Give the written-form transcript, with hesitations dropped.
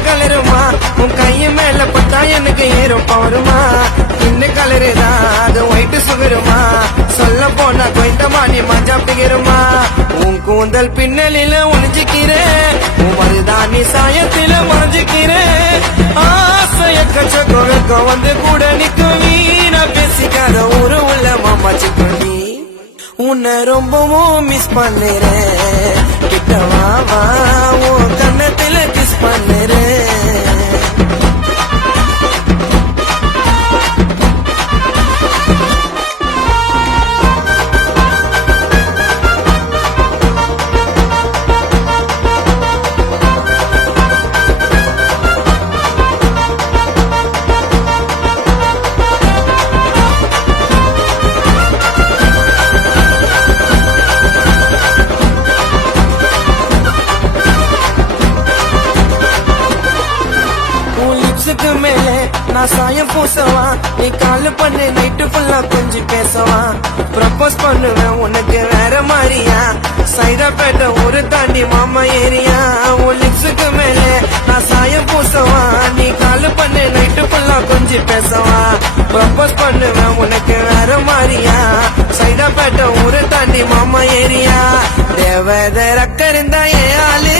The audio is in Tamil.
கலருமா உன் கைய மேல பத்தா எனக்கு ஏறும் பவருமா இந்த கலரு தான் அது ஒயிட் சுகருமா சொல்ல போனா கொய்தமா நீ மஜா பிகருமா உன் கூந்தல் பின்னலில ஒளிஞ்சுக்கிறேன் உன் மருதாணி சாயத்தில மறைஞ்சுக்கிறேன் ஆசைய கச்ச வந்து கூட நிக்கும் வீணா பேசிக்காத ஊரு உள்ள மாமாச்சு கொண்டி உன்னை ரொம்பவும் மிஸ் பண்ணுறேன் கிட்ட வா வா உன் கண்ணத்துல கிஸ் பண்ணுறேன் மேலே நான் சாயம் பூசவா நீ கால் பண்ணு நைட்டு ஃபுல்லா கொஞ்சம் பேசவா ப்ரப்போஸ் பண்ணுவேன் உனக்கு வேற மாதிரியா சைதாப்பேட்டை ஒரு தாண்டி மாமா ஏரியா உன் லிப்ஸுக்கு மேலே நான் சாயம் பூசவா நீ கால் பண்ணு நைட்டு ஃபுல்லா கொஞ்சம் பேசவா ப்ரப்போஸ் பண்ணுவேன் உனக்கு வேற மாதிரியா சைதாப்பேட்டை ஒரு தாண்டி மாமா ஏரியா தேவதை ரக்க இருந்தா ஏ ஆளு